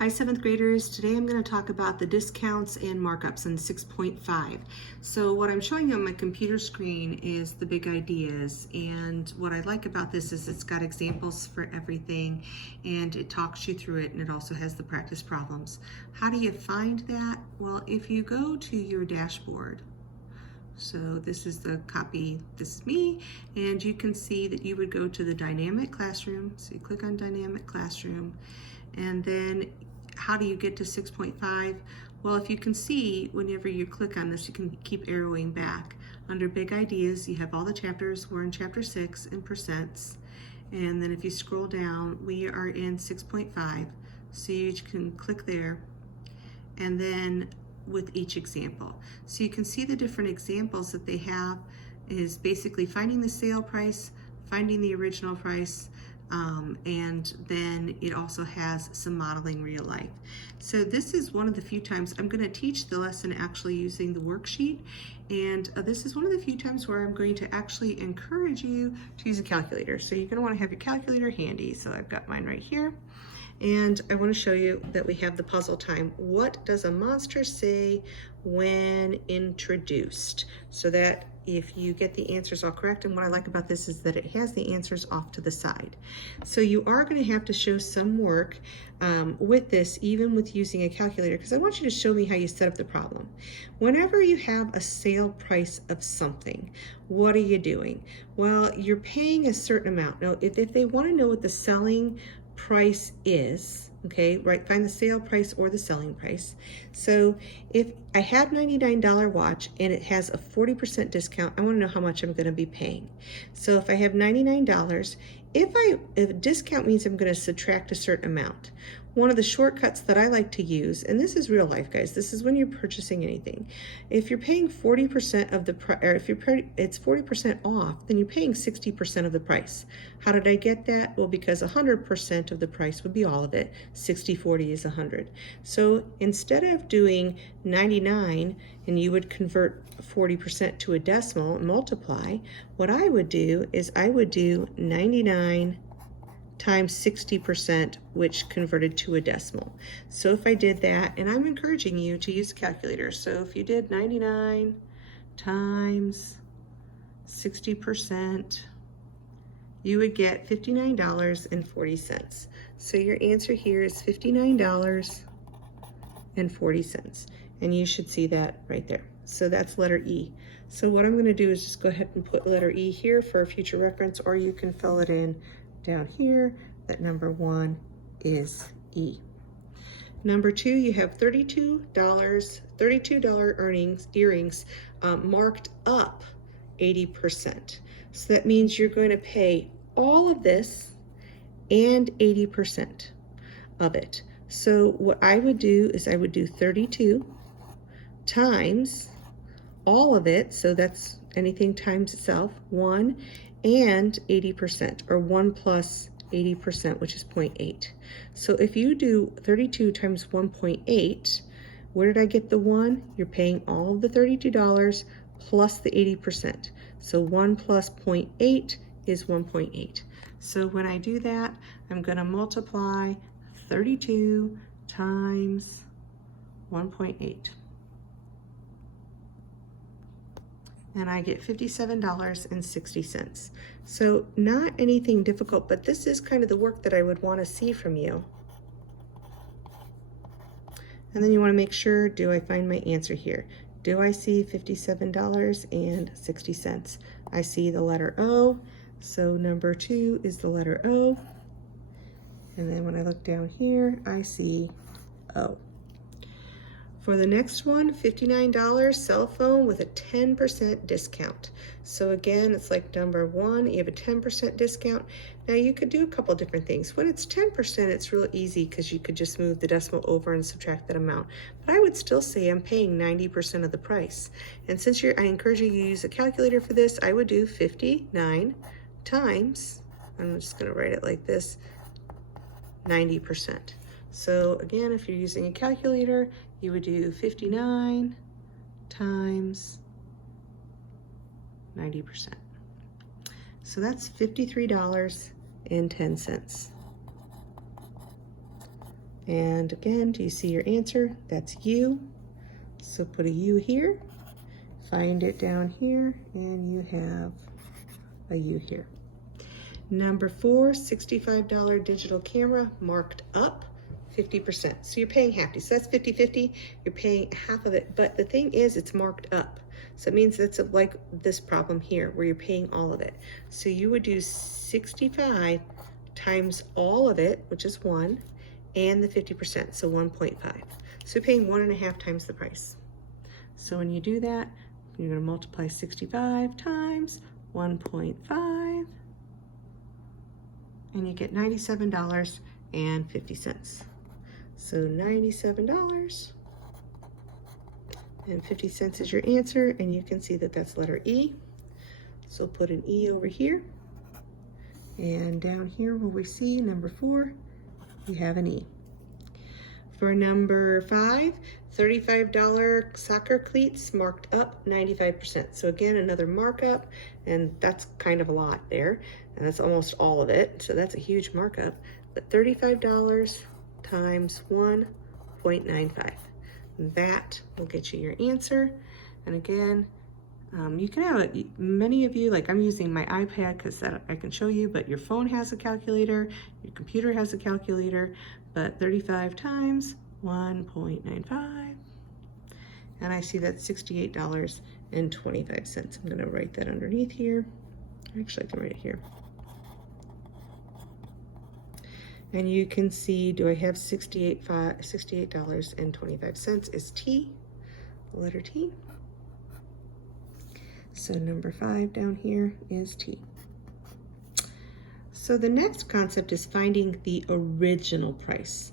Hi, 7th graders. Today I'm going to talk about the discounts and markups in 6.5. So what I'm showing you on my computer screen is the big ideas, and what I like about this is it's got examples for everything and it talks you through it, and it also has the practice problems. How do you find that? Well, if you go to your dashboard, so this is the copy, this is me, and you can see that you would go to the dynamic classroom. So you click on dynamic classroom, and then how do you get to 6.5? Well, if you can see, whenever you click on this, you can keep arrowing back. Under big ideas, you have all the chapters. We're in chapter 6 in percents. And then if you scroll down, we are in 6.5. So you can click there, and then with each example. So you can see the different examples that they have is basically finding the sale price, finding the original price, and then it also has some modeling real life. So this is one of the few times I'm going to teach the lesson actually using the worksheet, and this is one of the few times where I'm going to actually encourage you to use a calculator. So you're going to want to have your calculator handy. So I've got mine right here. And I want to show you that we have the puzzle time. What does a monster say when introduced? So that if you get the answers all correct, and what I like about this is that it has the answers off to the side. So you are going to have to show some work with this, even with using a calculator, because I want you to show me how you set up the problem. Whenever you have a sale price of something, what are you doing? Well, you're paying a certain amount. Now, if they want to know what the selling price is, okay, right, find the sale price or the selling price. So if I have $99 watch and it has a 40% discount, I want to know how much I'm going to be paying. So if I have $99, if discount means I'm going to subtract a certain amount. One of the shortcuts that I like to use, and this is real life, guys, this is when you're purchasing anything. If you're paying 40% of the price, or if it's 40% off, then you're paying 60% of the price. How did I get that? Well, because 100% of the price would be all of it. 60/40 is 100. So instead of doing 99 and you would convert 40% to a decimal and multiply, what I would do is I would do 99 times 60%, which converted to a decimal. So if I did that, and I'm encouraging you to use a calculator. So if you did 99 times 60%, you would get $59.40. So your answer here is $59.40. And you should see that right there. So that's letter E. So what I'm going to do is just go ahead and put letter E here for a future reference, or you can fill it in down here that number 1 is E. Number 2, you have $32 earrings marked up 80%. So that means you're going to pay all of this and 80% of it. So what I would do is I would do 32 times all of it, so that's anything times itself, 1 and 80%, or 1 plus 80%, which is 0.8. So if you do 32 times 1.8, where did I get the 1? You're paying all of the $32 plus the 80%. So 1 plus 0.8 is 1.8. So when I do that, I'm going to multiply 32 times 1.8. And I get $57.60. So not anything difficult, but this is kind of the work that I would want to see from you. And then you want to make sure, do I find my answer here? Do I see $57.60? I see the letter O, so number 2 is the letter O. And then when I look down here, I see O. For the next one, $59 cell phone with a 10% discount. So again, it's like number 1, you have a 10% discount. Now you could do a couple different things. When it's 10%, it's real easy because you could just move the decimal over and subtract that amount. But I would still say I'm paying 90% of the price. And since I encourage you to use a calculator for this, I would do 59 times, I'm just gonna write it like this, 90%. So again, if you're using a calculator, you would do 59 times 90%. So that's $53.10. And again, do you see your answer? That's U. So put a U here, find it down here, and you have a U here. Number 4, $65 digital camera, marked up 50%. So you're paying half. So that's 50-50. You're paying half of it. But the thing is, it's marked up. So it means that's like this problem here, where you're paying all of it. So you would do 65 times all of it, which is 1, and the 50%, so 1.5. So you're paying 1.5 times the price. So when you do that, you're going to multiply 65 times 1.5, and you get $97.50. So $97.50 is your answer, and you can see that that's letter E. So put an E over here, and down here where we see number 4, you have an E. For number 5, $35 soccer cleats, marked up 95%. So again, another markup, and that's kind of a lot there, and that's almost all of it, so that's a huge markup. But $35 times 1.95. That will get you your answer. And again, you can have it, many of you, like I'm using my iPad because I can show you, but your phone has a calculator, your computer has a calculator, but 35 times 1.95, and I see that's $68.25. I'm gonna write that underneath here. Actually, I can write it here. And you can see, do I have $68.25 is T, the letter T. So number 5 down here is T. So the next concept is finding the original price.